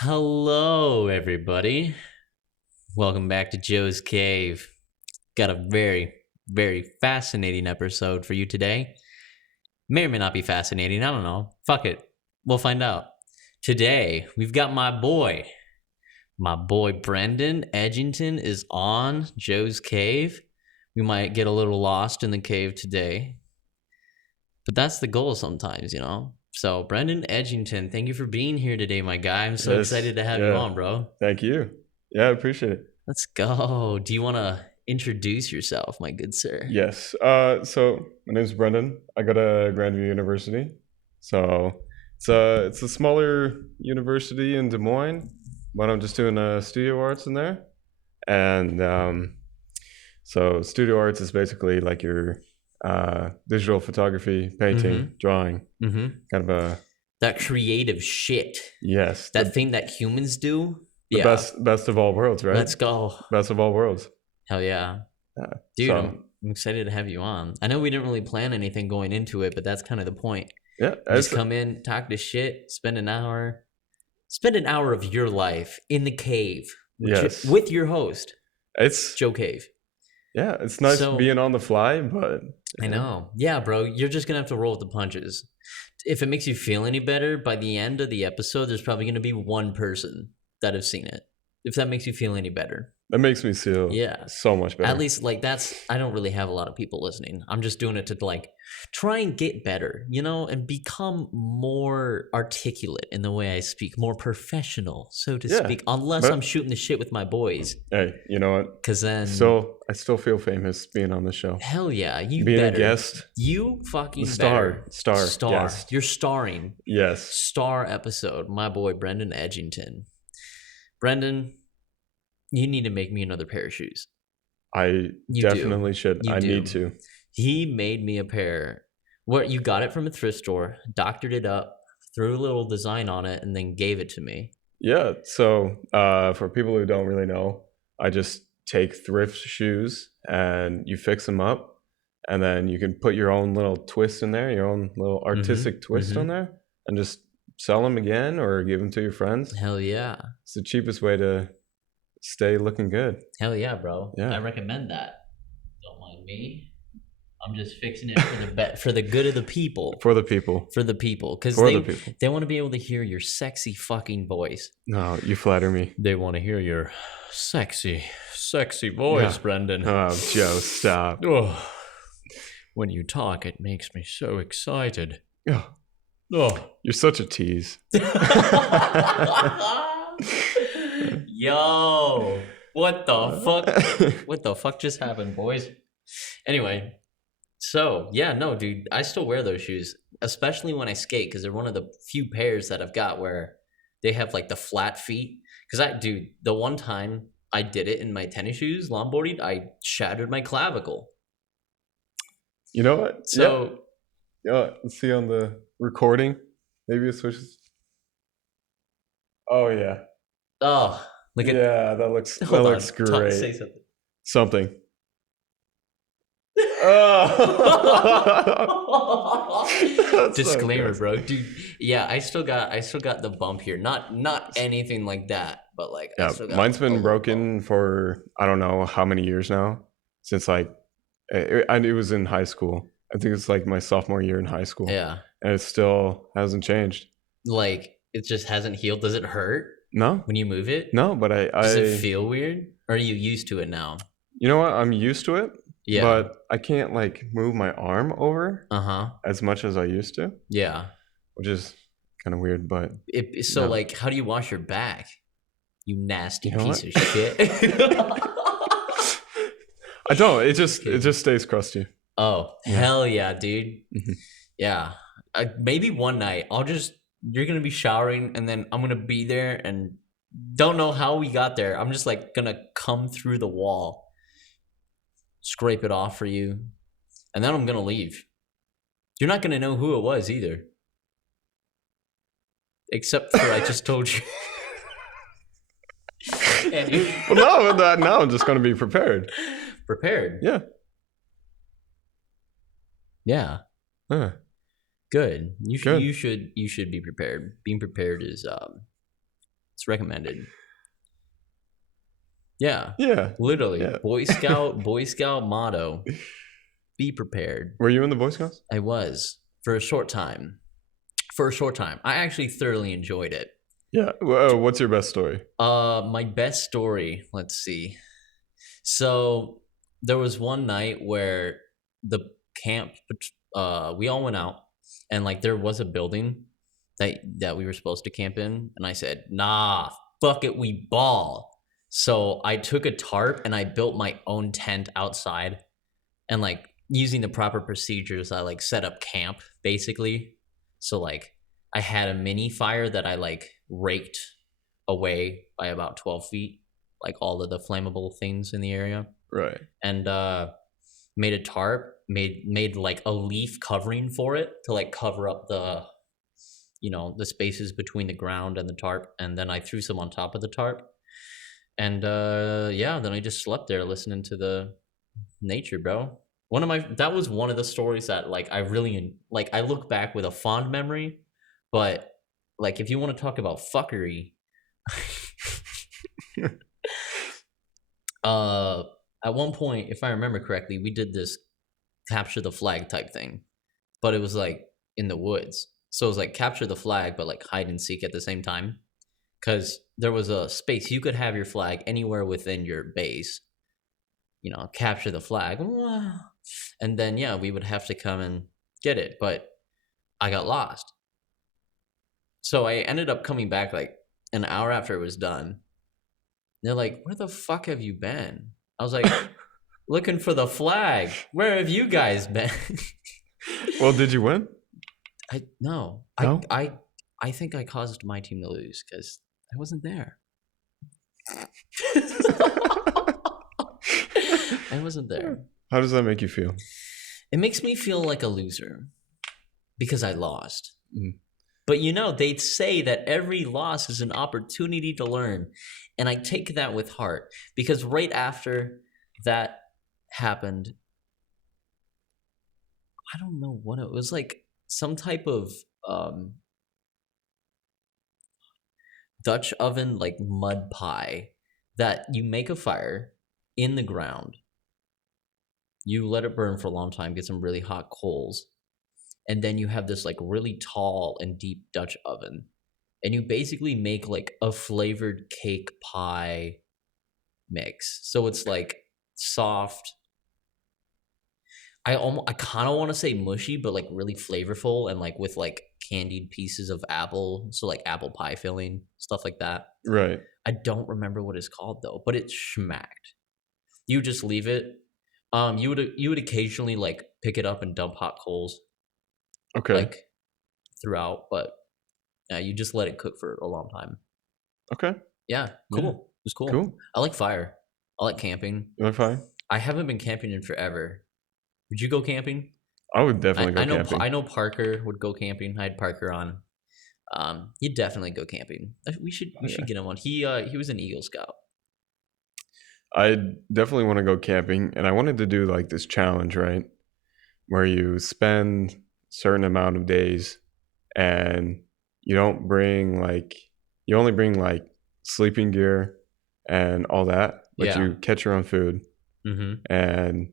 Hello, everybody. Welcome back to Joe's Cave. Got a very, very fascinating episode for you today. May or may not be fascinating. I don't know. Fuck it. We'll find out. Today, we've got my boy. My boy Brendan Edgington is on Joe's Cave. We might get a little lost in the cave today. But that's the goal sometimes, you know? So, Brendan Edgington, thank you for being here today, my guy. I'm so excited to have you on, bro. Thank you. Yeah, I appreciate it. Let's go. Do you want to introduce yourself, my good sir? Yes. So my name's Brendan. I go to Grandview University. So it's a smaller university in Des Moines, but I'm just doing studio arts in there. And so studio arts is basically like your digital photography, painting, drawing, kind of a that creative shit. Yes. That thing that humans do. The best of all worlds, right? Let's go. Best of all worlds. Hell yeah. Dude, I'm excited to have you on. I know we didn't really plan anything going into it, but that's kind of the point. Yeah. Just come in, talk to shit, spend an hour of your life in the cave with your host. It's Joe Cave. Yeah, it's nice being on the fly, but I know. Yeah, bro, you're just gonna have to roll with the punches. If it makes you feel any better, by the end of the episode, there's probably gonna be one person that have seen it. If that makes you feel any better. That makes me feel so much better. At least I don't really have a lot of people listening. I'm just doing it to try and get better, you know, and become more articulate in the way I speak, more professional, so to speak, unless I'm shooting the shit with my boys. Hey, you know what? Because then I still feel famous being on the show. Hell yeah, you being better. A guest. You fucking star. Guest. You're starring. Yes. Star episode. My boy Brendan Edgington. Brendan, you need to make me another pair of shoes. I definitely should. I need to. He made me a pair. You got it from a thrift store, doctored it up, threw a little design on it, and then gave it to me. Yeah. So for people who don't really know, I just take thrift shoes and you fix them up, and then you can put your own little twist in there, your own little artistic twist on there, and just sell them again or give them to your friends. Hell yeah. It's the cheapest way to stay looking good. Hell yeah, bro. Yeah. I recommend that. Don't mind me. I'm just fixing it for the good of the people. For the people. For the people. Because they want to be able to hear your sexy fucking voice. No, you flatter me. They want to hear your sexy voice, Brendan. Oh, Joe, stop. Oh, when you talk, it makes me so excited. Oh, you're such a tease. Yo, what the fuck? What the fuck just happened, boys? Anyway, so yeah, no, dude, I still wear those shoes, especially when I skate, because they're one of the few pairs that I've got where they have like the flat feet. Because the one time I did it in my tennis shoes, longboarding, I shattered my clavicle. You know what? So, let's see on the recording. Maybe it switches. Oh yeah. Oh, look at that looks great. Say something. Disclaimer, bro, dude. Yeah, I still got the bump here. Not anything like that, but like mine's been broken for I don't know how many years now. Since it was in high school. I think it's like my sophomore year in high school. Yeah, and it still hasn't changed. Like it just hasn't healed. Does it hurt? No. When you move it? No, but Does it feel weird? Or are you used to it now? You know what? I'm used to it. Yeah. But I can't move my arm over as much as I used to. Yeah. Which is kind of weird, but how do you wash your back? You nasty piece of shit. I don't. It just stays crusty. Oh, hell yeah, dude. Yeah. Maybe one night you're going to be showering and then I'm going to be there and don't know how we got there. I'm just going to come through the wall, scrape it off for you, and then I'm going to leave. You're not going to know who it was either. Except for I just told you. Well, now I'm just going to be prepared. Prepared? Yeah. Yeah. Huh. Good. You should be prepared. Being prepared is It's recommended. Yeah. Yeah. Literally. Yeah. Boy Scout motto. Be prepared. Were you in the Boy Scouts? I was for a short time. I actually thoroughly enjoyed it. Yeah. Well, what's your best story? My best story, let's see. So there was one night where the camp, we all went out, and like there was a building that we were supposed to camp in, and I said, nah, fuck it, we ball. So I took a tarp and I built my own tent outside, and like using the proper procedures, I like set up camp basically. So like I had a mini fire that I like raked away by about 12 feet, like all of the flammable things in the area. Right. And made a tarp, made like a leaf covering for it to like cover up the, you know, the spaces between the ground and the tarp. And then I threw some on top of the tarp. And yeah, then I just slept there listening to the nature, bro. That was one of the stories that like I really like. I look back with a fond memory, but like if you want to talk about fuckery, at one point, if I remember correctly, we did this capture the flag type thing, but it was like in the woods. So it was like capture the flag, but like hide and seek at the same time, because there was a space you could have your flag anywhere within your base. You know, capture the flag, and then yeah, we would have to come and get it. But I got lost, so I ended up coming back like an hour after it was done. They're like, "Where the fuck have you been?" I was like, "Looking for the flag. Where have you guys been?" Well, did you win? No. I think I caused my team to lose because I wasn't there. I wasn't there. How does that make you feel? It makes me feel like a loser because I lost. But you know, they say that every loss is an opportunity to learn. And I take that with heart because right after that happened, I don't know what it was, like some type of Dutch oven, like mud pie that you make a fire in the ground. You let it burn for a long time, get some really hot coals. And then you have this like really tall and deep Dutch oven. And you basically make like a flavored cake pie mix. So it's like soft. I kind of want to say mushy, but like really flavorful and like with like candied pieces of apple. So like apple pie filling, stuff like that. Right. I don't remember what it's called though, but it's schmacked. You just leave it. You would occasionally like pick it up and dump hot coals. Okay. Like throughout, but you just let it cook for a long time. Okay. Yeah, cool. Yeah. It was cool. Cool. I like fire. I like camping. You like fire? I haven't been camping in forever. Would you go camping? I would definitely go camping. I know Parker would go camping. I had Parker on. He'd definitely go camping. We should get him on. He was an Eagle Scout. I definitely want to go camping, and I wanted to do like this challenge, right? Where you spend a certain amount of days and you only bring like sleeping gear and all that, but Yeah. you catch your own food Mm-hmm. and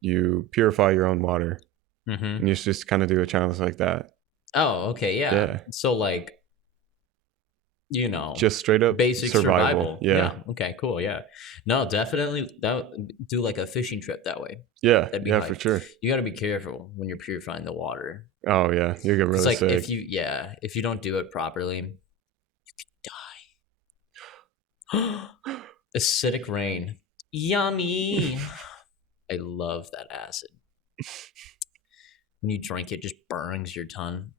you purify your own water, Mm-hmm. and you just kind of do a challenge like that. Oh, okay, yeah. Yeah. So like, you know, Just straight up basic survival. Yeah. Okay, cool. Yeah. No, definitely do like a fishing trip that way. Yeah. That'd be Yeah, hype. for sure. You got to be careful when you're purifying the water. Oh yeah, you get really It's like sick. if you don't do it properly, you could die. Acidic rain. Yummy. I love that acid. When you drink it, just burns your tongue.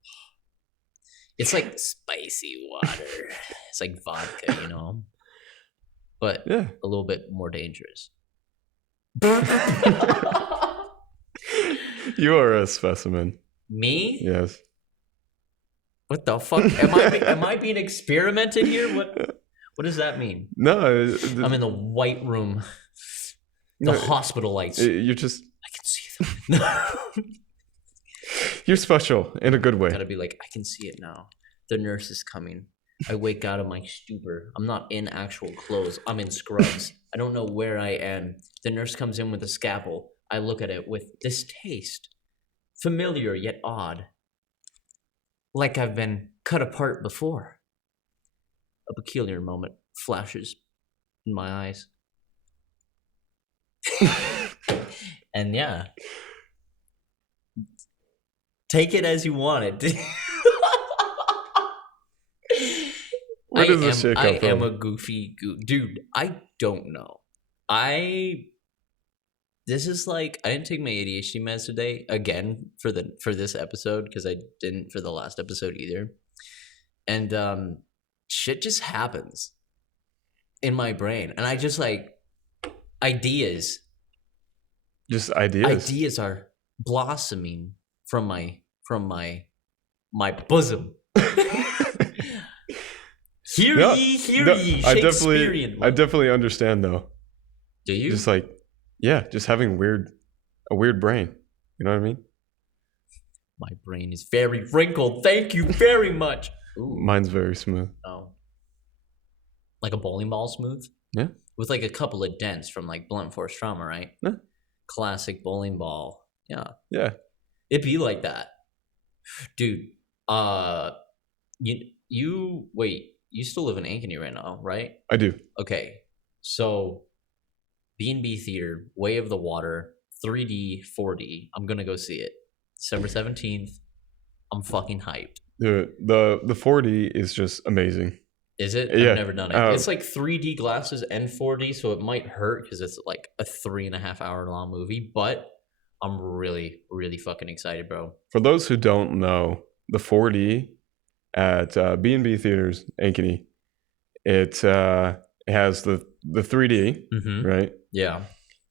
It's like spicy water. It's like vodka, you know? But Yeah. a little bit more dangerous. You are a specimen. Me? Yes. What the fuck? Am I being experimented here? What does that mean? No. I'm in the white room. The hospital lights. You're just. I can see them. You're special in a good way. Gotta be like, I can see it now. The nurse is coming. I wake out of my stupor. I'm not in actual clothes. I'm in scrubs. I don't know where I am. The nurse comes in with a scalpel. I look at it with distaste. Familiar yet odd. Like I've been cut apart before. A peculiar moment flashes in my eyes. And yeah. Take it as you want it. Where does this shit come from? I am a goofy dude. I don't know. This is like, I didn't take my ADHD meds today again for this episode because I didn't for the last episode either. And shit just happens in my brain, and I just like ideas. Just ideas. Ideas are blossoming from my bosom. Hear ye, Shakespearean. I definitely understand though. Do you? Just like, yeah, just having a weird brain. You know what I mean? My brain is very wrinkled. Thank you very much. Ooh. Mine's very smooth. Oh. Like a bowling ball smooth? Yeah. With like a couple of dents from like blunt force trauma, right? Yeah. Classic bowling ball. Yeah. Yeah. It'd be like that. Dude, you still live in Ankeny right now, right? I do. Okay. So B&B Theater, Way of the Water, 3D, 4D. I'm going to go see it. December 17th. I'm fucking hyped. Dude, the 4D is just amazing. Is it? Yeah. I've never done it. It's like 3D glasses and 4D, so it might hurt because it's like a 3.5 hour long movie, but I'm really, really fucking excited, bro. For those who don't know, the 4D at B&B Theaters, Ankeny, it has the 3D, right? Yeah.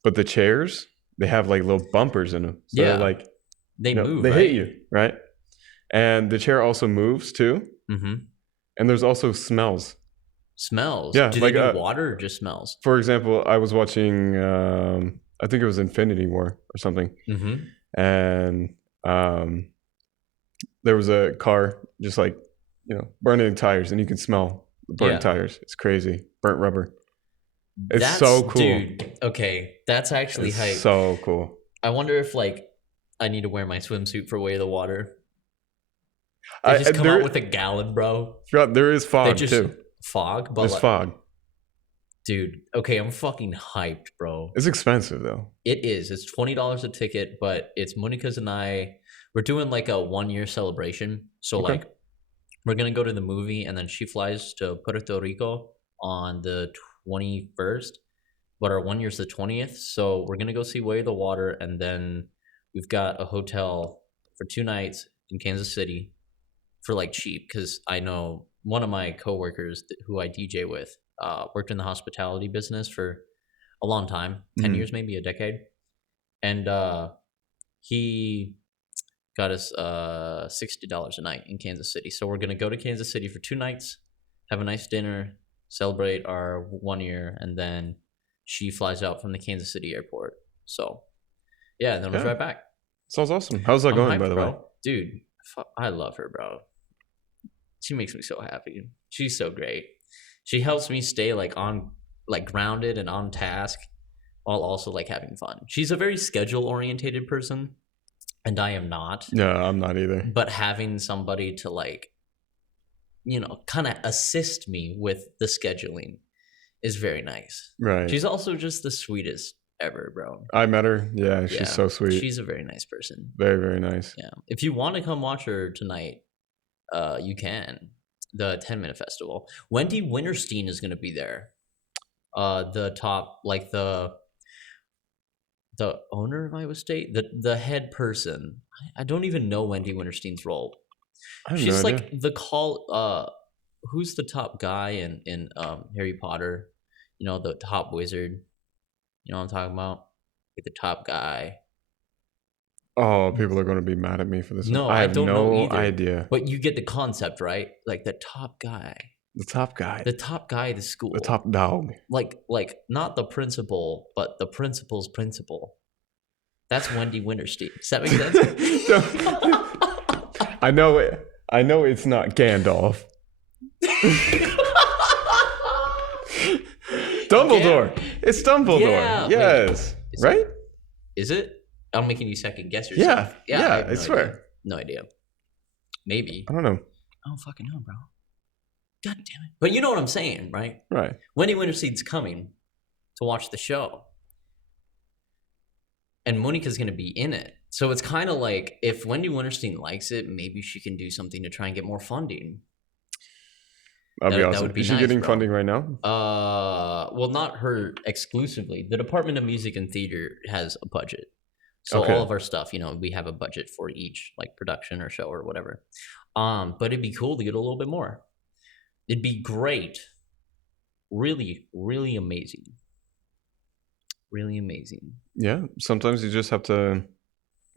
But the chairs, they have like little bumpers in them. So yeah. like they move, they right? hit you, right? And the chair also moves too. Mm-hmm. And there's also smells. Smells? Yeah. Do they do water or just smells? For example, I was watching, I think it was Infinity War or something. Mm-hmm. And there was a car just like, burning tires, and you can smell the burnt tires. It's crazy. Burnt rubber. That's so cool. Dude, okay. That's actually hype. So cool. I wonder if like I need to wear my swimsuit for Way of the Water. They just come out with a gallon, bro. There is fog too. Fog? But there's like, fog. Dude, okay, I'm fucking hyped, bro. It's expensive though. It is. It's $20 a ticket, but it's Monica's and I. We're doing like a 1-year celebration. So like we're gonna go to the movie, and then she flies to Puerto Rico on the 21st, but our 1 year's the 20th. So we're gonna go see Way of the Water, and then we've got a hotel for 2 nights in Kansas City for like cheap, because I know one of my coworkers who I DJ with worked in the hospitality business for a long time, 10 years, maybe a decade, and he got us $60 a night in Kansas City. So we're gonna go to Kansas City for 2 nights, have a nice dinner, celebrate our 1 year, and then she flies out from the Kansas City airport. So yeah, and then we'll drive back. Sounds awesome. How's that going, by the way? Dude, I love her, bro. She makes me so happy. She's so great. She helps me stay like grounded and on task while also like having fun. She's a very schedule orientated person, and I am not. Yeah, I'm not either. But having somebody to like, kind of assist me with the scheduling is very nice. Right. She's also just the sweetest ever, bro. I met her. Yeah, she's so sweet. She's a very nice person. Very, very nice. Yeah. If you want to come watch her tonight, you can. The 10-minute festival. Wendy Winterstein is going to be there. The top, like the owner of Iowa State, the head person. I don't even know Wendy Winterstein's role. She's no like idea. Who's the top guy in Harry Potter? The top wizard. You know what I'm talking about? Like the top guy. Oh, people are going to be mad at me for this. No, I don't know either. Idea. But you get the concept, right? Like the top guy. The top guy. The top guy of the school. The top dog. Like not the principal, but the principal's principal. That's Wendy Winterstein. Does that make sense? I know it's not Gandalf. Dumbledore. It's Dumbledore. Yeah, Yes. Is Right? it- Is it? I'm making you second guess yourself. Yeah. I have I swear. idea. No idea. Maybe. I don't know. I don't fucking know, bro. God damn it. But you know what I'm saying, right? Right. Wendy Winterseed's coming to watch the show. And Monica's going to be in it. So it's kind of like, if Wendy Winterstein likes it, maybe she can do something to try and get more funding. That'd be That awesome. would be Is she nice, getting bro. funding right now? Well, not her exclusively. The Department of Music and Theater has a budget. So Okay. all of our stuff, we have a budget for each like production or show or whatever. But it'd be cool to get a little bit more. It'd be great. Really, really amazing. Really amazing. Yeah. Sometimes you just have to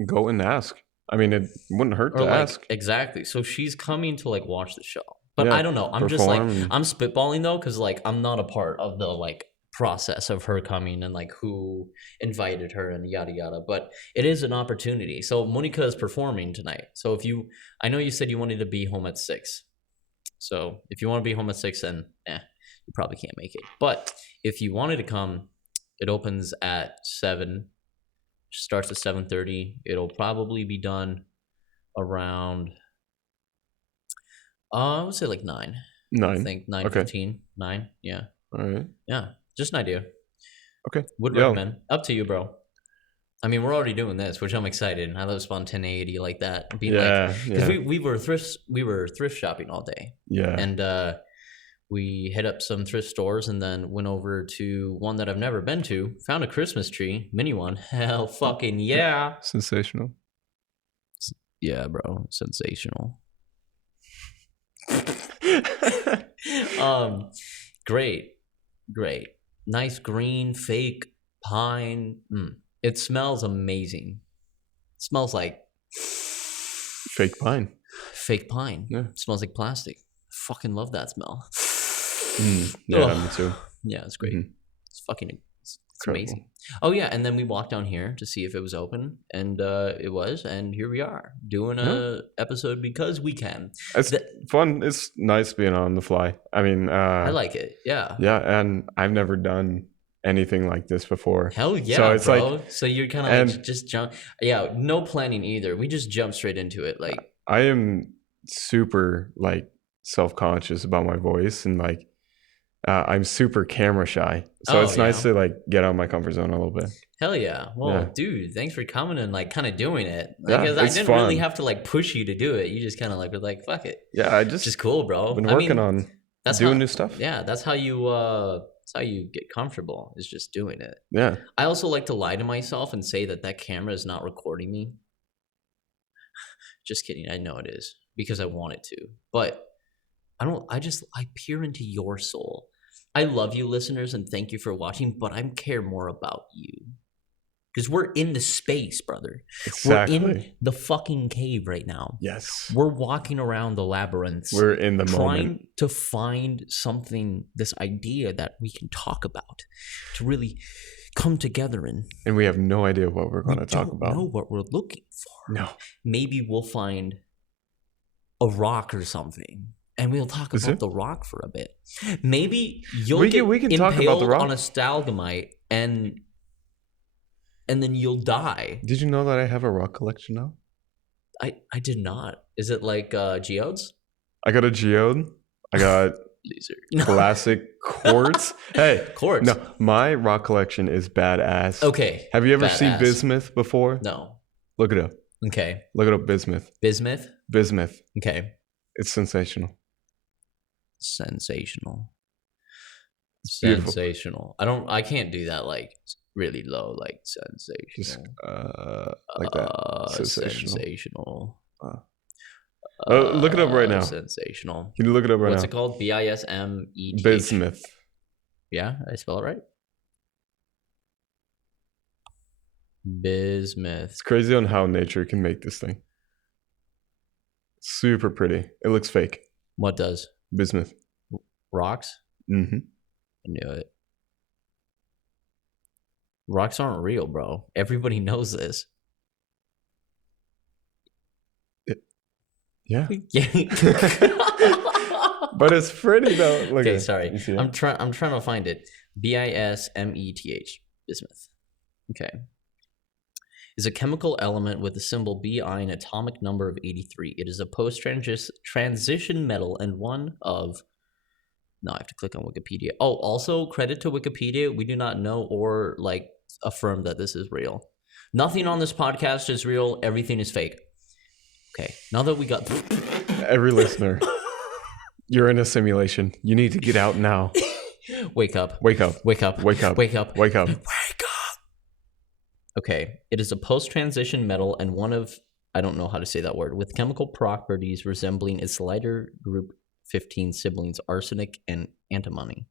go and ask. I mean, it wouldn't hurt Or to like, ask. exactly. So she's coming to like watch the show. But Yeah, I don't know. I'm just like, perform. I'm spitballing though, because like I'm not a part of the like process of her coming and like who invited her and yada yada. But it is an opportunity. So Monica is performing tonight. So I know you said you wanted to be home at 6. So if you want to be home at 6, then you probably can't make it. But if you wanted to come, it opens at 7. Starts at 7:30. It'll probably be done around I would say like 9. 9. I think 9:15. 9. Yeah. All right. Yeah. Just an idea. Okay. Would Yo. recommend. Up to you, bro. I mean, we're already doing this, which I'm excited. I love spontaneity like that. Being Yeah. because Yeah. we were thrift shopping all day. Yeah. And we hit up some thrift stores and then went over to one that I've never been to. Found a Christmas tree, mini one. Hell fucking yeah. Sensational. Yeah, bro. Sensational. Great. Nice green fake pine. It smells amazing. It smells like Fake pine. fake pine. Yeah. It smells like plastic. Fucking love that smell. Yeah, Ugh. me too. Yeah, it's great. Mhm. It's fucking it's Incredible. amazing. Oh yeah, and then we walked down here to see if it was open, and it was, and here we are doing a episode because we can. It's fun. It's nice being on the fly. I mean, I like it. Yeah. yeah, and I've never done anything like this before. Hell yeah, So it's bro. like- So you're kind of like and- just jump. Yeah, no planning either. We just jump straight into it. Like, I am super like self-conscious about my voice, and like I'm super camera shy. So Oh, it's nice yeah. to like get out of my comfort zone a little bit. hell yeah. Well, Yeah. dude, thanks for coming and like kind of doing it. Yeah, Because I it's didn't really fun. have to like push you to do it. You just kind of like were like, fuck it. Yeah, I It's just just cool, bro. been I working mean, on that's doing how, new stuff. yeah, that's how you get comfortable, is just doing it. Yeah. I also like to lie to myself and say that camera is not recording me. Just kidding. I know it is because I want it to. But I peer into your soul. I love you, listeners, and thank you for watching, but I care more about you. Because we're in the space, brother. Exactly. We're in the fucking cave right now. Yes. We're walking around the labyrinths. We're in the trying moment. to find something, this idea that we can talk about, to really come together in. And we have no idea what we're going to talk about. Know what we're looking for. No. Maybe we'll find a rock or something, and we'll talk Is about it? the rock for a bit. Maybe you'll We get can talk about the impaled rock. on a stalagmite, and then you'll die. Did you know that I have a rock collection now? I did not. Is it like geodes? I got a geode. I got Loser. classic quartz. Hey, Quartz. no, my rock collection is badass. Okay. Have you ever seen Badass. bismuth before? No. Look it up. Okay. Look it up, bismuth. Bismuth. Bismuth. Okay. It's sensational. Sensational. It's beautiful. Sensational. I can't do that like really low, like sensational. Just like that. Sensational. Sensational. Look it up right now. Sensational. Can you look it up right What's now? it called? BISMETH. Bismuth. Yeah, I spell it right. Bismuth. It's crazy on how nature can make this thing. Super pretty. It looks fake. What does? Bismuth. Rocks? Mm-hmm. I knew it. Rocks aren't real, bro. Everybody knows this. Yeah. Yeah. But it's pretty though. Look Okay, at sorry. You see it? I'm trying to find it. Bismeth. Bismuth. Okay. Is a chemical element with the symbol Bi and atomic number of 83. It is a post-transition metal and one of... No, I have to click on Wikipedia. Oh, also credit to Wikipedia. We do not know or like affirm that this is real. Nothing on this podcast is real. Everything is fake. Okay, now that we got... Every listener, you're in a simulation. You need to get out now. Wake up. Wake up. Wake up. Wake up. Wake up. Wake up. Wake up. Okay, it is a post-transition metal and one of, I don't know how to say that word, with chemical properties resembling its lighter group 15 siblings, arsenic and antimony.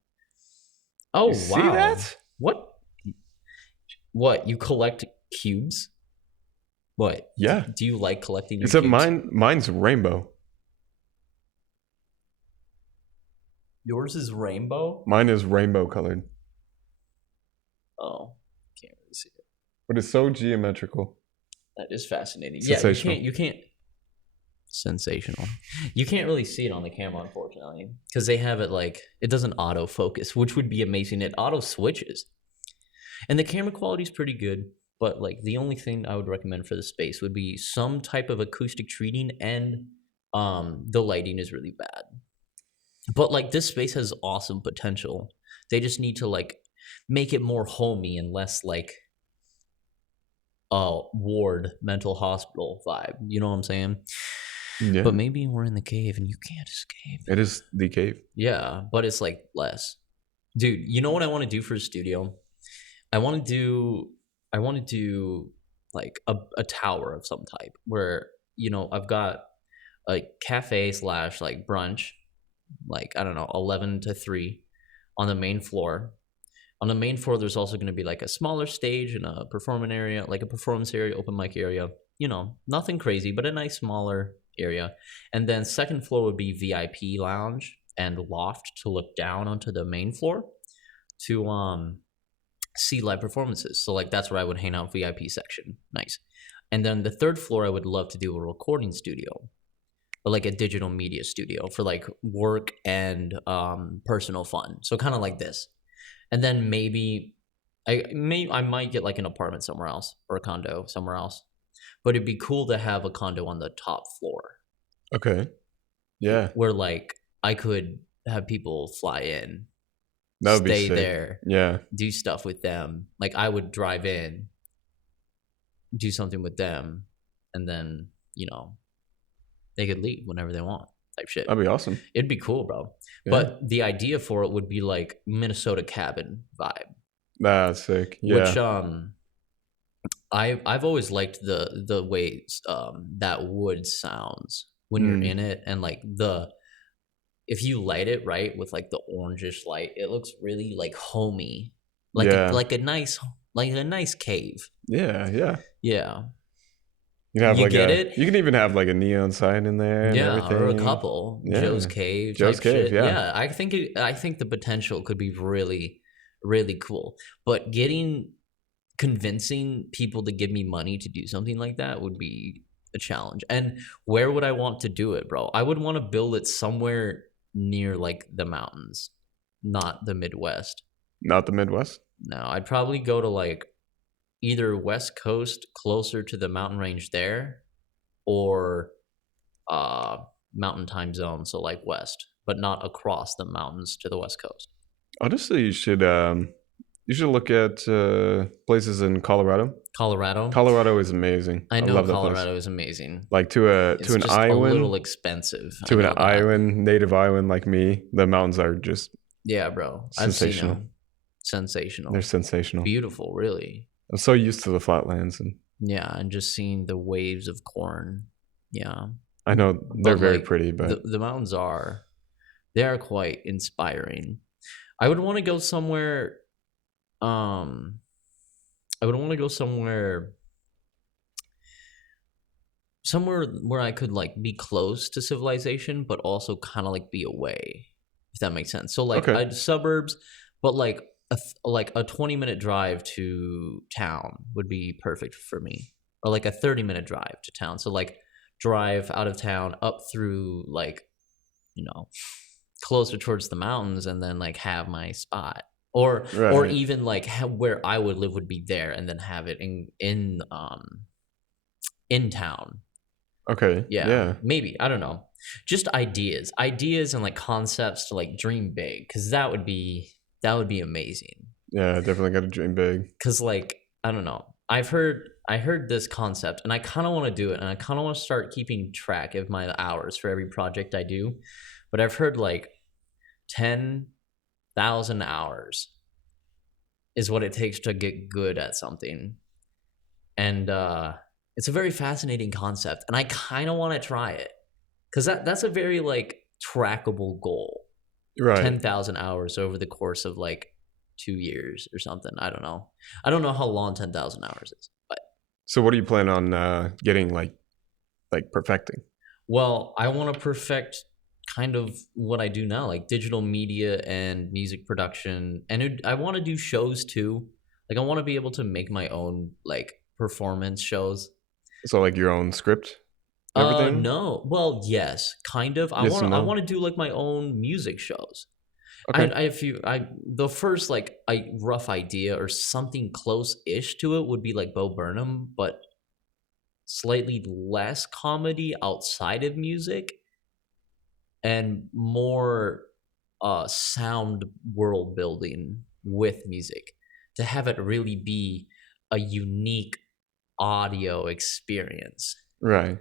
Oh, You see wow. that? What? You collect cubes? What? Yeah. Do you like collecting your Except cubes? mine's rainbow. Yours is rainbow? Mine is rainbow colored. Oh, can't really see it. But it's so geometrical. That is fascinating. Sensational. Yeah, you can't. Sensational. You can't really see it on the camera, unfortunately, because they have it like it doesn't autofocus, which would be amazing. It auto switches, and the camera quality is pretty good. But like the only thing I would recommend for the space would be some type of acoustic treating, and the lighting is really bad. But like this space has awesome potential. They just need to like make it more homey and less like ward mental hospital vibe. You know what I'm saying? Yeah. But maybe we're in the cave and you can't escape. It is the cave. Yeah, but it's like less. Dude, you know what I want to do for a studio? I want to do like a tower of some type where, you know, I've got a cafe / like brunch, like, I don't know, 11 to 3 on the main floor. On the main floor, there's also going to be like a smaller stage and a performance area, open mic area. You know, nothing crazy, but a nice smaller area. And then second floor would be VIP lounge and loft to look down onto the main floor to see live performances. So like that's where I would hang out, VIP section. Nice. And then the third floor, I would love to do a recording studio, but like a digital media studio for like work and personal fun. So kind of like this. And then maybe I might get like an apartment somewhere else or a condo somewhere else. But it'd be cool to have a condo on the top floor. Okay. Yeah. Where like I could have people fly in, That would stay be sick. there, Yeah. do stuff with them. Like I would drive in, do something with them, and then, you know, they could leave whenever they want type shit. That'd be awesome. It'd be cool, bro. Yeah. But the idea for it would be like Minnesota cabin vibe. That's sick. Yeah. Which I've always liked the way that wood sounds when you're in it, and like if you light it right with like the orangish light, it looks really like homey, like like a nice cave. Yeah. Yeah. Yeah. You can have You like get a. it? You can even have like a neon sign in there. And Yeah, everything. or a couple. Yeah. Joe's Cave. Joe's type Cave, shit. yeah. Yeah, I think the potential could be really, really cool. But convincing people to give me money to do something like that would be a challenge. And where would I want to do it, bro? I would want to build it somewhere near like the mountains, not the Midwest. Not the Midwest. No, I'd probably go to like either West Coast, closer to the mountain range there, or mountain time zone, so like west, but not across the mountains to the West Coast. Honestly, you should look at places in Colorado. Colorado is amazing. I know love that Colorado place. is amazing. Like to It's an just island, a little expensive. to an island, native island like me. The mountains are just Yeah, bro. sensational. I've seen them. Sensational. They're sensational. Beautiful, really. I'm so used to the flatlands, and Yeah, and just seeing the waves of corn. Yeah. I know they're But, very like, pretty, but the mountains are quite inspiring. I would want to go somewhere somewhere where I could like be close to civilization but also kind of like be away, if that makes sense. So like Okay. suburbs, but like a 20-minute drive to town would be perfect for me, or like a 30-minute drive to town. So like drive out of town up through like, you know, closer towards the mountains and then like have my spot. Or Right. even like where I would live would be there and then have it in town. Okay. Yeah, Yeah. maybe. I don't know. Just ideas and like concepts to like dream big cuz that would be amazing. Yeah. Definitely got to dream big. Cuz like I don't know. I heard this concept and I kind of want to do it and I kind of want to start keeping track of my hours for every project I do. But I've heard like 10,000 hours is what it takes to get good at something. And it's a very fascinating concept and I kind of want to try it cuz that's a very like trackable goal. Right. 10,000 hours over the course of like 2 years or something. I don't know. I don't know how long 10,000 hours is, but So what do you plan on getting like perfecting? well, I want to perfect kind of what I do now, like digital media and music production. And I want to do shows too. Like I want to be able to make my own like performance shows. So like your own script, everything. No. Well, yes, kind of. Yes and I no. want to do like my own music shows. Okay. The first like a rough idea or something close-ish to it would be like Bo Burnham, but slightly less comedy outside of music and more sound world building with music to have it really be a unique audio experience Right.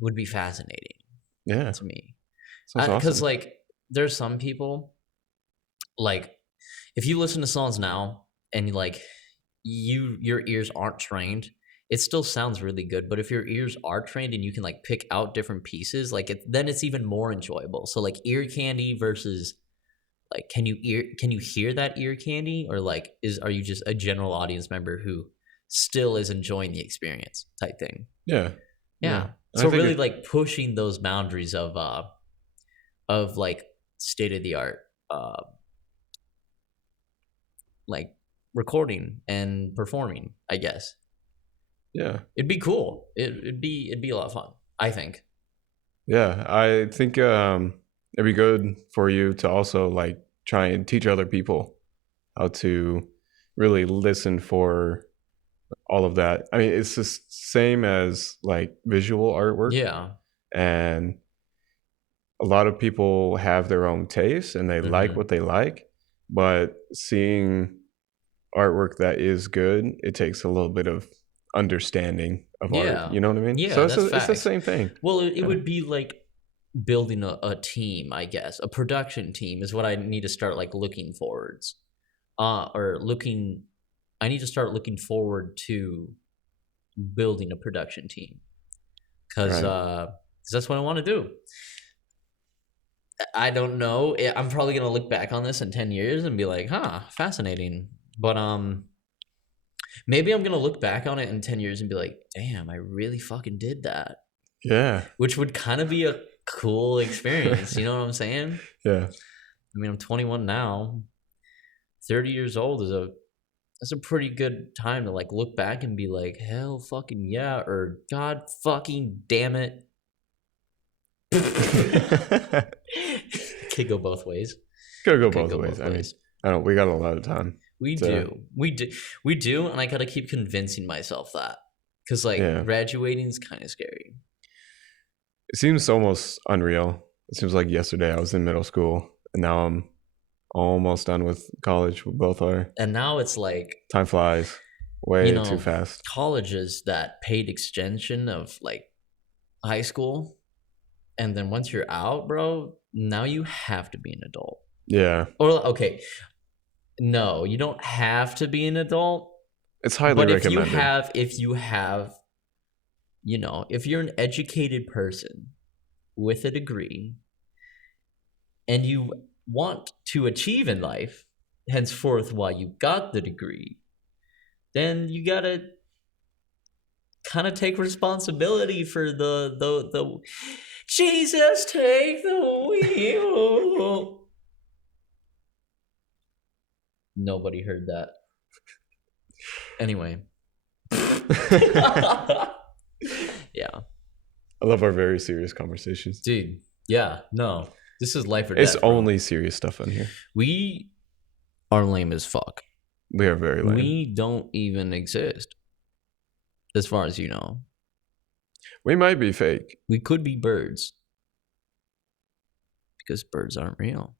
would be fascinating Yeah. to me Sounds because awesome. like there's some people like if you listen to songs now and like your ears aren't trained it still sounds really good but if your ears are trained and you can like pick out different pieces like then it's even more enjoyable so like ear candy versus like can you hear that ear candy or like are you just a general audience member who still is enjoying the experience type thing Yeah. yeah Yeah. I so think really like pushing those boundaries of like state of the art like recording and performing I guess yeah. it'd be cool it'd be a lot of fun I think Yeah. I think it'd be good for you to also like try and teach other people how to really listen for all of that. I mean, it's the same as like visual artwork, yeah and a lot of people have their own taste and they like mm-hmm. what they like, but seeing artwork that is good, it takes a little bit of understanding of art. Yeah You know what I mean? yeah So that's it's the facts same thing. well it Yeah. would be like building a team I guess a production team is what I need to start like looking forwards or looking I need to start looking forward to building a production team because Right. that's what I want to do I don't know I'm probably gonna look back on this in 10 years and be like huh fascinating but maybe I'm gonna look back on it in 10 years and be like damn I really fucking did that Yeah. which would kind of be a cool experience you know what I'm saying Yeah. I mean I'm 21 now 30 years old is that's a pretty good time to like look back and be like hell fucking yeah or god fucking damn it could go both ways Gotta go could both go ways. both I mean, ways I don't. We got a lot of time. we To, do we do and I gotta keep convincing myself that because like yeah. graduating is kind of scary It seems almost unreal. It seems like yesterday I was in middle school, and now I'm almost done with college. We both are. and now it's like Time flies you way too know fast. college is that paid extension of like high school and then once you're out bro now you have to be an adult Yeah, or okay no you don't have to be an adult it's highly but recommended. if you have you know if you're an educated person with a degree and you want to achieve in life henceforth while you got the degree then you gotta kind of take responsibility for the Jesus take the wheel. Nobody heard that. Anyway. Yeah. I love our very serious conversations. Dude. Yeah. No. This is life or It's death, bro. only serious stuff on here. We are lame as fuck. We are very lame. We don't even exist, as far as you know. We might be fake. We could be birds. Because birds aren't real.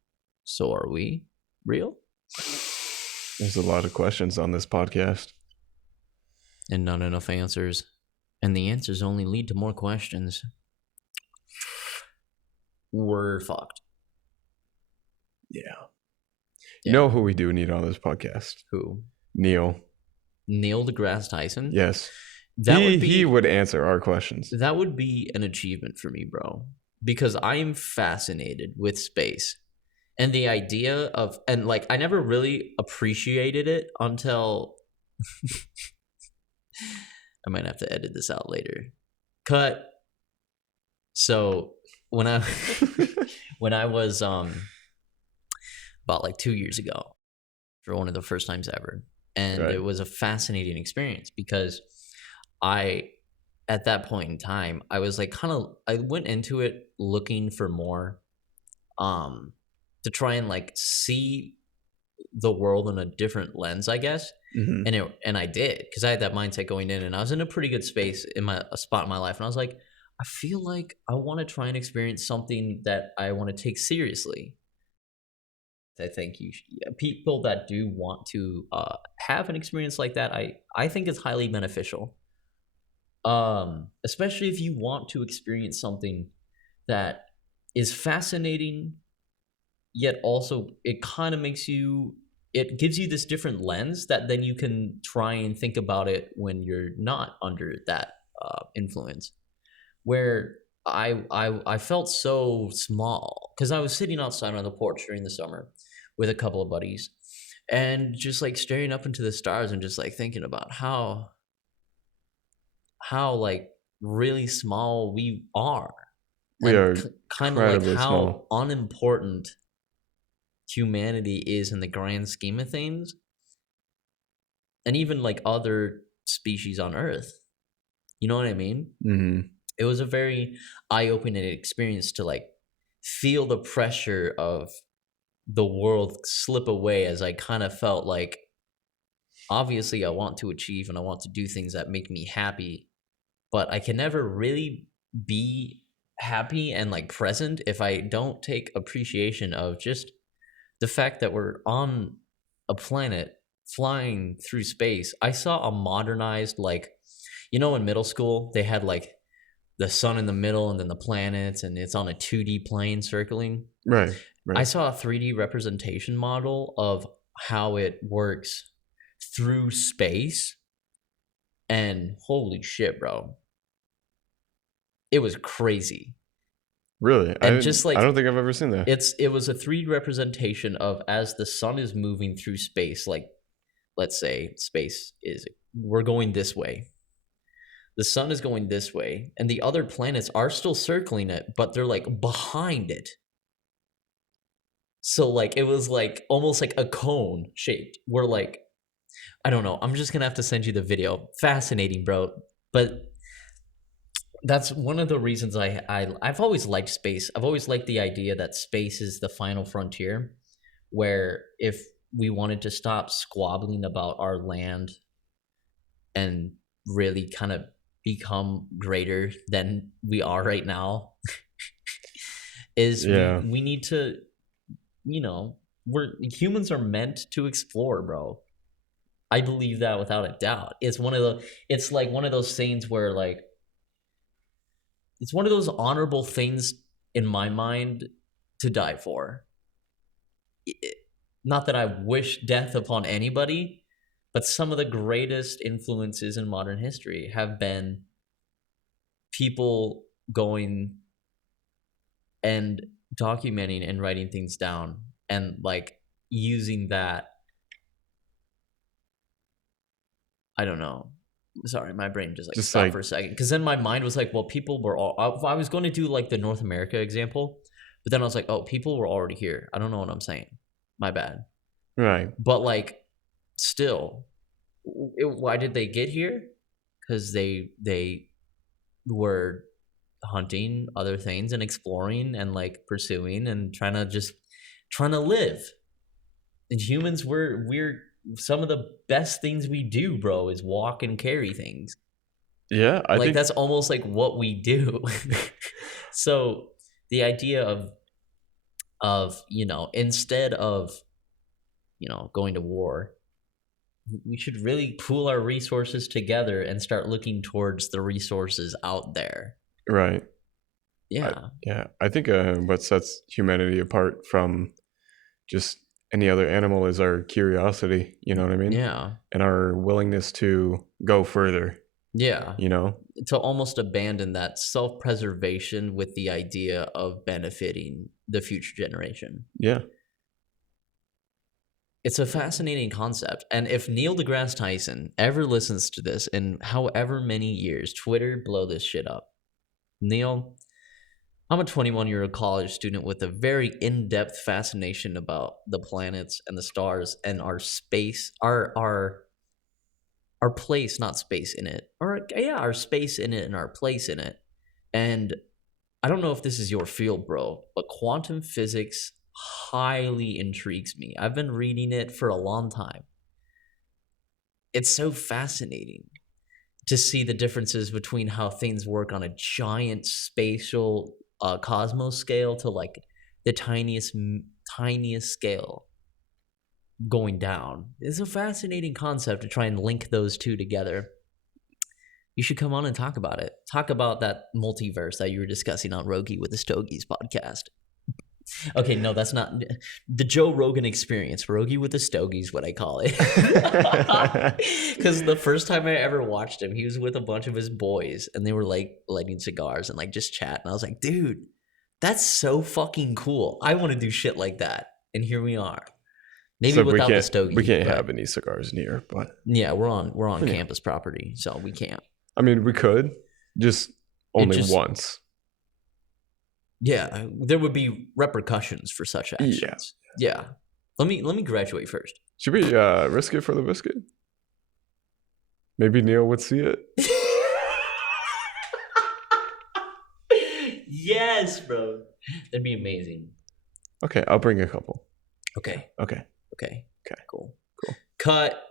So are we real? There's a lot of questions on this podcast. And not enough answers. And the answers only lead to more questions. We're fucked. Yeah. Yeah. You know who we do need on this podcast? Who? Neil. Neil deGrasse Tyson? Yes. He would answer our questions. That would be an achievement for me, bro. Because I am fascinated with space. And the idea of, and like, I never really appreciated it until, I might have to edit this out later. Cut. So when I was about like 2 years ago, for one of the first times ever, and Right. It was a fascinating experience because at that point in time, I was like I went into it looking for more, to try and like see the world in a different lens, I guess. Mm-hmm. And I did, because I had that mindset going in, and I was in a pretty good space a spot in my life, and I was like, I feel like I want to try and experience something that I want to take seriously. I think people that do want to have an experience like that, I think it's highly beneficial. Especially if you want to experience something that is fascinating, yet also it kind of it gives you this different lens that then you can try and think about it when you're not under that influence. Where I felt so small because I was sitting outside on the porch during the summer with a couple of buddies and just like staring up into the stars and just like thinking about how like really small we are. We are kind of like incredibly how small. unimportant humanity is in the grand scheme of things, and even like other species on Earth. You know what I mean? Mm-hmm. It was a very eye-opening experience to like feel the pressure of the world slip away, as I kind of felt like, obviously I want to achieve and I want to do things that make me happy, but I can never really be happy and like present if I don't take appreciation of just the fact that we're on a planet flying through space. I saw a modernized, like, you know, in middle school, they had like the sun in the middle and then the planets, and it's on a 2D plane circling. Right. I saw a 3D representation model of how it works through space, and holy shit, bro. It was crazy. Really? And just like, I don't think I've ever seen that. It was a 3D representation of as the sun is moving through space, like let's say we're going this way. The sun is going this way, and the other planets are still circling it, but they're like behind it. So like it was like almost like a cone shaped. We're like, I don't know. I'm just gonna have to send you the video. Fascinating, bro. But that's one of the reasons I've always liked space. I've always liked the idea that space is the final frontier, where if we wanted to stop squabbling about our land and really kind of become greater than we are right now, we need to, you know, humans are meant to explore, bro. I believe that without a doubt. It's like one of those things where like, it's one of those honorable things in my mind to die for. Not that I wish death upon anybody, but some of the greatest influences in modern history have been people going and documenting and writing things down and like using that. I don't know. Sorry, my brain just stopped for a second, because then my mind was like, well, people were all, I was going to do like the North America example, but then I was like, oh, people were already here. I don't know what I'm saying. My bad. Right. But like, still, why did they get here? Because they were hunting other things and exploring and like pursuing and trying to live. And humans, we're some of the best things we do, bro, is walk and carry things. Yeah, I Like think that's almost like what we do. So the idea of instead of going to war, we should really pool our resources together and start looking towards the resources out there. right. Yeah. I think what sets humanity apart from just any other animal is our curiosity. You know what I mean? Yeah. And our willingness to go further. Yeah. You know? To almost abandon that self-preservation with the idea of benefiting the future generation. Yeah. It's a fascinating concept. And if Neil deGrasse Tyson ever listens to this in however many years, Twitter, blow this shit up. Neil, I'm a 21-year-old college student with a very in-depth fascination about the planets and the stars and our space, our place, not space in it. Or yeah, our space in it and our place in it. And I don't know if this is your field, bro, but quantum physics highly intrigues me. I've been reading it for a long time. It's so fascinating to see the differences between how things work on a giant spatial cosmos scale to like the tiniest scale going down. It's a fascinating concept to try and link those two together. You should come on and talk about it. Talk about that multiverse that you were discussing on Rogie with the Stogies podcast. Okay, no, that's not the Joe Rogan experience. Rogie with the Stogies, what I call it. Because the first time I ever watched him, he was with a bunch of his boys, and they were like lighting cigars and like just chat. And I was like, dude, that's so fucking cool. I want to do shit like that. And here we are. Maybe so without the Stogies. We can't have any cigars near, but yeah, we're on campus property, so we can't. I mean, we could, just only once. Yeah, there would be repercussions for such actions. Yeah. Let me graduate first. Should we risk it for the biscuit? Maybe Neil would see it. Yes, bro. That'd be amazing. Okay, I'll bring a couple. Okay. Cool. Cut.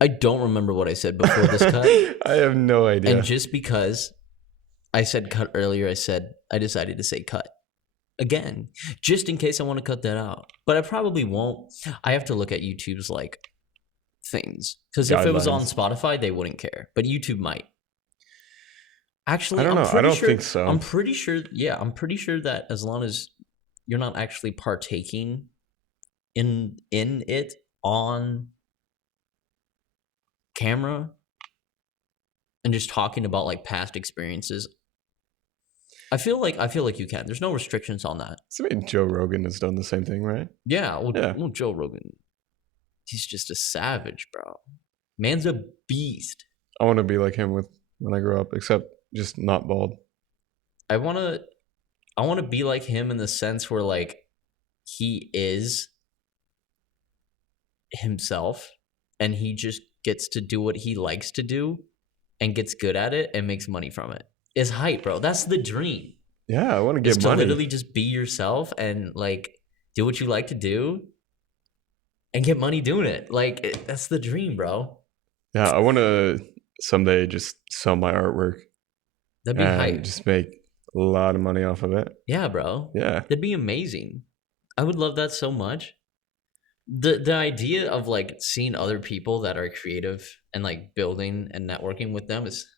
I don't remember what I said before this cut. I have no idea. And just because I said cut earlier, I decided to say cut again, just in case I want to cut that out. But I probably won't. I have to look at YouTube's like things, because if it was on Spotify, they wouldn't care, but YouTube might. Actually, I don't know. I don't think so. I'm pretty sure. Yeah, I'm pretty sure that as long as you're not actually partaking in it on camera and just talking about like past experiences, I feel like you can. There's no restrictions on that. I mean, Joe Rogan has done the same thing, right? Yeah. Well, Joe Rogan, he's just a savage, bro. Man's a beast. I want to be like him when I grow up, except just not bald. I want to be like him in the sense where like he is himself and he just gets to do what he likes to do and gets good at it and makes money from it. Is hype, bro. That's the dream. Yeah, I want to get money. To literally just be yourself and like do what you like to do and get money doing it. Like that's the dream, bro. Yeah, I want to someday just sell my artwork. That'd be hype. Just make a lot of money off of it. Yeah, bro. Yeah. That'd be amazing. I would love that so much. The idea of like seeing other people that are creative and like building and networking with them is,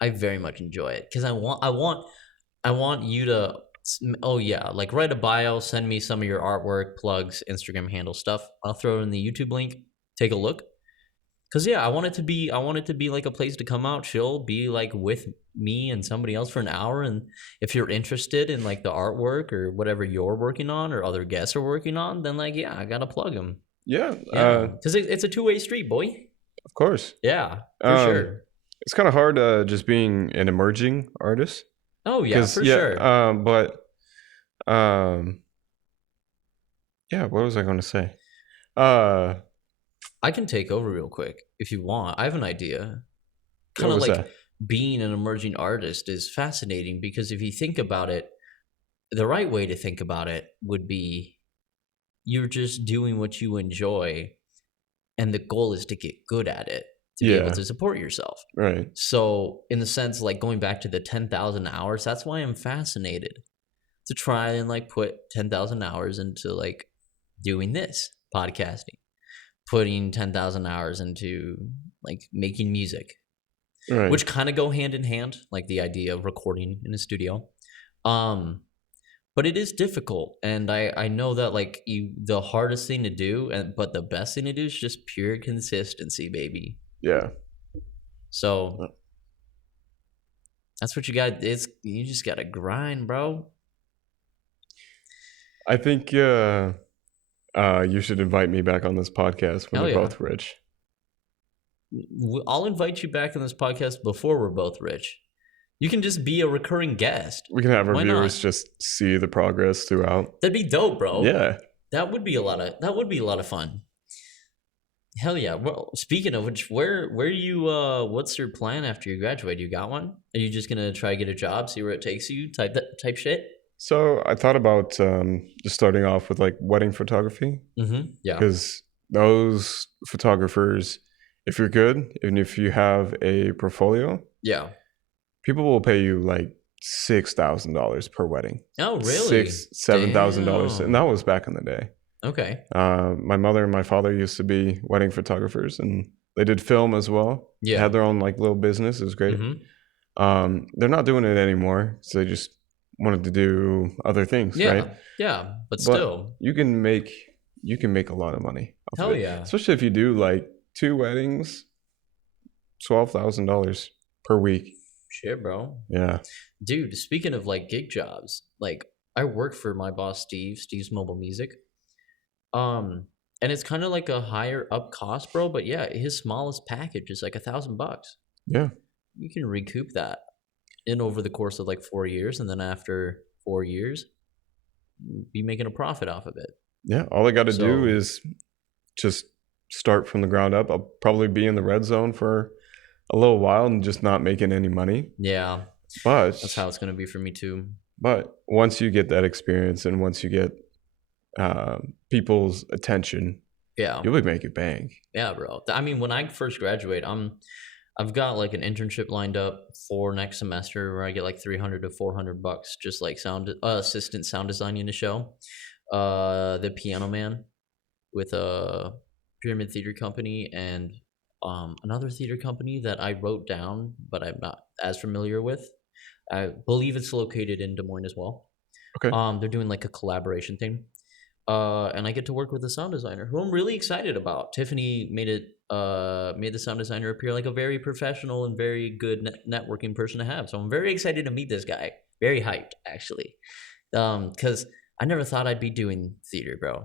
I very much enjoy it, because I want you to, oh yeah, like write a bio, send me some of your artwork, plugs, Instagram handle stuff. I'll throw it in the YouTube link. Take a look. Cause yeah, I want it to be like a place to come out, chill, be like with me and somebody else for an hour. And if you're interested in like the artwork or whatever you're working on or other guests are working on, then like, yeah, I gotta plug them. Yeah. Cause it's a two-way street, boy. Of course. Yeah, for sure. It's kind of hard just being an emerging artist. Oh yeah, for sure. Yeah, what was I going to say? I can take over real quick if you want. I have an idea. Kind of like being an emerging artist is fascinating because if you think about it, the right way to think about it would be you're just doing what you enjoy, and the goal is to get good at it to be able Yeah. to support yourself. Right. So, in the sense, like going back to the 10,000 hours, that's why I'm fascinated to try and like put 10,000 hours into like doing this podcasting, putting 10,000 hours into like making music, Right. which kind of go hand in hand, like the idea of recording in a studio. But it is difficult, and I know that like the hardest thing to do, but the best thing to do is just pure consistency, baby. Yeah. So that's what you got. You just gotta grind, bro. I think you should invite me back on this podcast when Hell we're yeah. both rich. I'll invite you back on this podcast before we're both rich. You can just be a recurring guest. We can have our Why viewers not? just see the progress throughout. That'd be dope, bro. Yeah. That would be a lot of fun. Hell yeah. Well, speaking of which, where you what's your plan after you graduate? You got one? Are you just gonna try to get a job, see where it takes you, type shit? So I thought about just starting off with like wedding photography. Yeah. Because those photographers, if you're good, and if you have a portfolio, Yeah. people will pay you like $6,000 per wedding. Oh, really? $7,000, Damn. and that was back in the day. Okay. My mother and my father used to be wedding photographers, and they did film as well. Yeah. They had their own like little business. It was great. They're not doing it anymore, so they just wanted to do other things, Yeah. right? Yeah. But still. you can make a lot of money off Hell of it. yeah. Especially if you do like 2 weddings, $12,000 per week. Shit, bro. Yeah. Dude, speaking of like gig jobs, like I work for my boss Steve's Mobile Music. And it's kind of like a higher up cost, bro, but yeah, his smallest package is like $1,000. Yeah. You can recoup that in over the course of like 4 years, and then after 4 years, be making a profit off of it. Yeah. All I got to do is just start from the ground up. I'll probably be in the red zone for a little while and just not making any money. Yeah. But that's how it's going to be for me too. But once you get that experience and once you get people's attention, yeah, you'll be making bank. Yeah, bro. I mean, when I first graduate, I've got like an internship lined up for next semester where I get like $300 to $400, just like assistant sound design in the show. The Piano Man with a Pyramid Theater Company and another theater company that I wrote down, but I'm not as familiar with. I believe it's located in Des Moines as well. Okay. They're doing like a collaboration thing. And I get to work with a sound designer who I'm really excited about. Tiffany made the sound designer appear like a very professional and very good networking person to have. So I'm very excited to meet this guy. Very hyped, actually. Because I never thought I'd be doing theater, bro.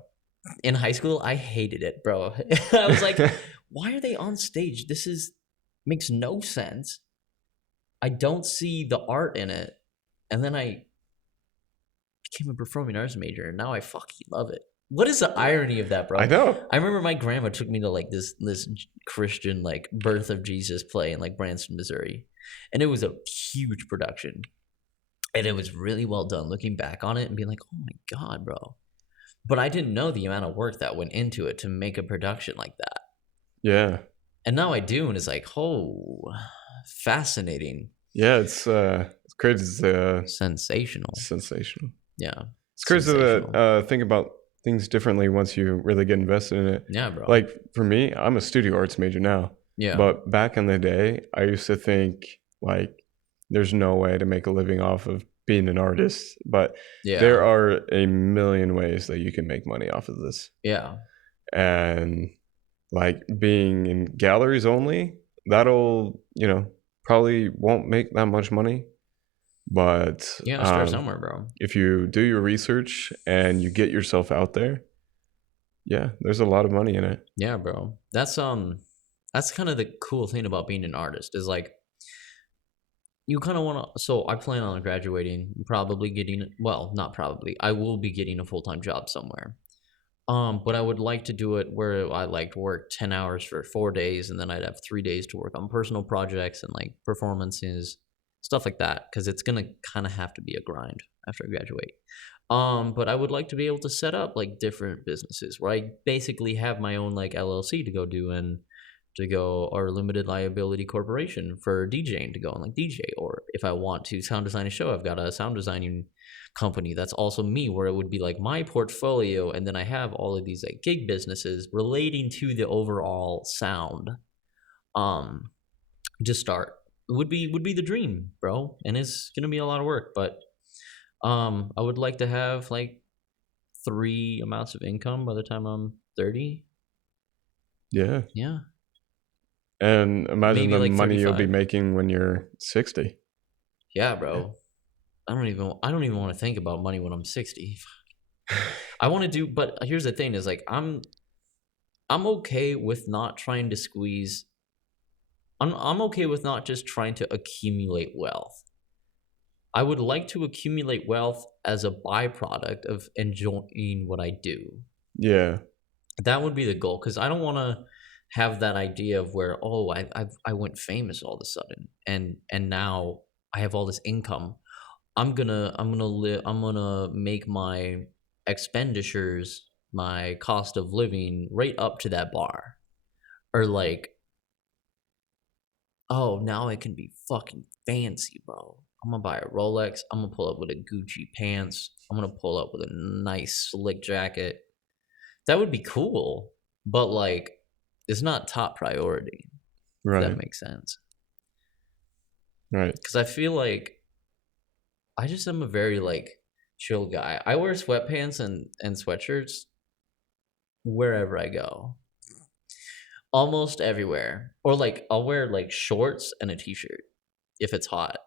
In high school, I hated it, bro. I was like, why are they on stage? Makes no sense. I don't see the art in it. And then I became a performing arts major, and now I fucking love it. What is the irony of that, bro? I know. I remember my grandma took me to like this Christian like Birth of Jesus play in like Branson, Missouri, and it was a huge production, and it was really well done. Looking back on it and being like, oh my god, bro. But I didn't know the amount of work that went into it to make a production like that. Yeah. And now I do, and it's like, oh, fascinating. Yeah, it's crazy. It's sensational. Sensational. Yeah. It's crazy to think about things differently once you really get invested in it. Yeah, bro. Like for me, I'm a studio arts major now. Yeah. But back in the day, I used to think like there's no way to make a living off of being an artist. But there are a million ways that you can make money off of this. Yeah. And like being in galleries only, that'll, probably won't make that much money. But start somewhere, bro. If you do your research and you get yourself out there, yeah, there's a lot of money in it. Yeah, bro. That's kind of the cool thing about being an artist is like you kind of want to. So I plan on graduating, probably getting. Well, not probably. I will be getting a full-time job somewhere. But I would like to do it where I like work 10 hours for 4 days, and then I'd have 3 days to work on personal projects and like performances, stuff like that, because it's gonna kind of have to be a grind after I graduate. But I would like to be able to set up like different businesses where I basically have my own like LLC to go do and to go, or limited liability corporation for DJing to go and like DJ, or if I want to sound design a show, I've got a sound designing company that's also me, where it would be like my portfolio, and then I have all of these like gig businesses relating to the overall sound. um just start would be the dream, bro, and it's gonna be a lot of work, but I would like to have like three amounts of income by the time I'm 30. Yeah. Yeah, And imagine maybe the like money you'll be 35. making when you're 60. Yeah, bro. I don't even want to think about money when I'm 60. I want to do, but here's the thing: is like I'm okay with not trying to squeeze. I'm okay with not just trying to accumulate wealth. I would like to accumulate wealth as a byproduct of enjoying what I do. Yeah. That would be the goal, because I don't want to have that idea of where, oh, I went famous all of a sudden, and now I have all this income. I'm gonna make my expenditures, my cost of living, right up to that bar, or like, oh, now I can be fucking fancy, bro. I'm gonna buy a Rolex. I'm gonna pull up with a Gucci pants. I'm gonna pull up with a nice slick jacket. That would be cool, but like, it's not top priority. If Right. that makes sense. Right. Because I feel like I just am a very like chill guy. I wear sweatpants and sweatshirts wherever I go, almost everywhere. Or like I'll wear like shorts and a t-shirt if it's hot.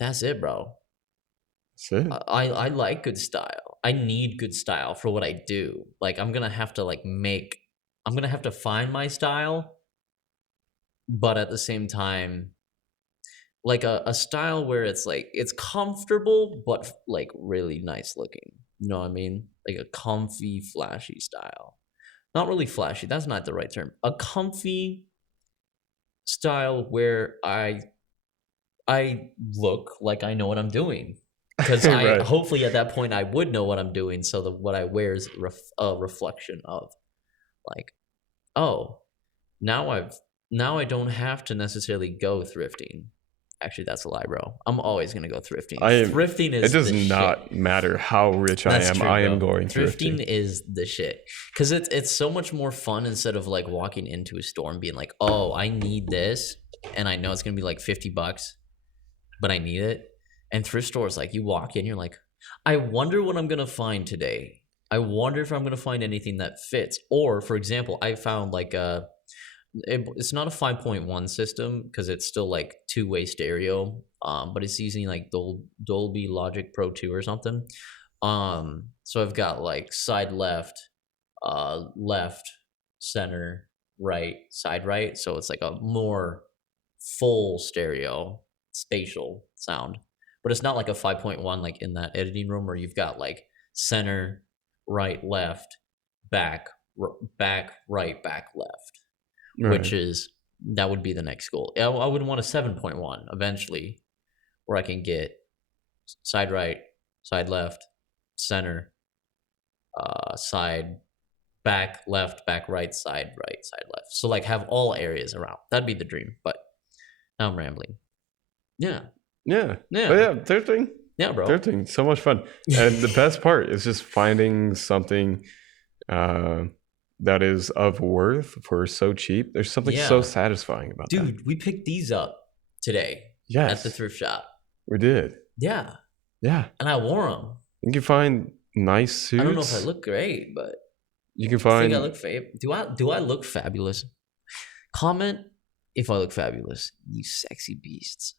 That's it, bro. That's it. I like good style. I need good style for what I do. Like I'm gonna have to find my style, but at the same time, like a style where it's like it's comfortable but like really nice looking. You know what I mean? Like a comfy, flashy style. Not really flashy, that's not the right term. A comfy style where I look like I know what I'm doing. Because I Right. hopefully at that point I would know what I'm doing, so that what I wear is a reflection of like, oh, now I don't have to necessarily go thrifting. Actually, that's a lie, bro. I'm always gonna go thrifting. Thrifting It is does the shit. not matter how rich I That's am. true, I am bro. going Thrifting thrifting. is the shit, because it's so much more fun instead of like walking into a store and being like, oh, I need this, and I know it's gonna be like $50, but I need it. And thrift stores, like you walk in, you're like, I wonder what I'm gonna find today. I wonder if I'm gonna find anything that fits. Or, for example, I found like it's not a 5.1 system because it's still like two-way stereo, but it's using like Dolby Logic Pro 2 or something. So I've got like side left, left, center, right, side right. So it's like a more full stereo, spatial sound. But it's not like a 5.1 like in that editing room where you've got like center, right, left, back, back, right, back, left, which Right. is that would be the next goal. I would want a 7.1 eventually, where I can get side right, side left, center, side back left, back right, side left. So like have all areas around. That'd be the dream. But now I'm rambling. Yeah, Yeah. But yeah, yeah, thrifting. yeah, bro. Thrifting, so much fun. And the best part is just finding something that is of worth for so cheap. There's something so Yeah, satisfying about that. dude, we picked these up today at the Yes, thrift shop. we did. Yeah, Yeah. and I wore them. You can find nice suits. I don't know if I look great, but You can I think I find. look do I look fabulous? Comment if I look fabulous, you sexy beasts.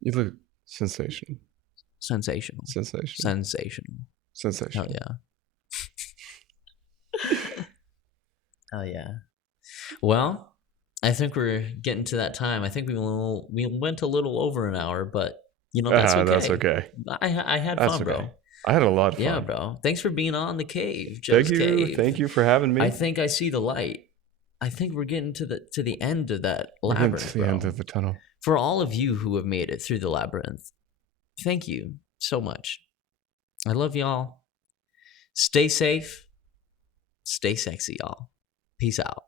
You look sensational. Sensational. Sensational. Sensational. Sensational. Hell yeah. Hell yeah. Well, I think we're getting to that time. I think we went a little over an hour, but you know that's okay. That's okay. I had That's fun, okay. bro. I had a lot of Yeah, fun. bro. Thanks for being on the cave, Thank Joe's you. Cave. Thank you for having me. I think I see the light. I think we're getting to the end of that We're getting labyrinth, to the bro. end of the tunnel. For all of you who have made it through the labyrinth, thank you so much. I love y'all. Stay safe. Stay sexy, y'all. Peace out.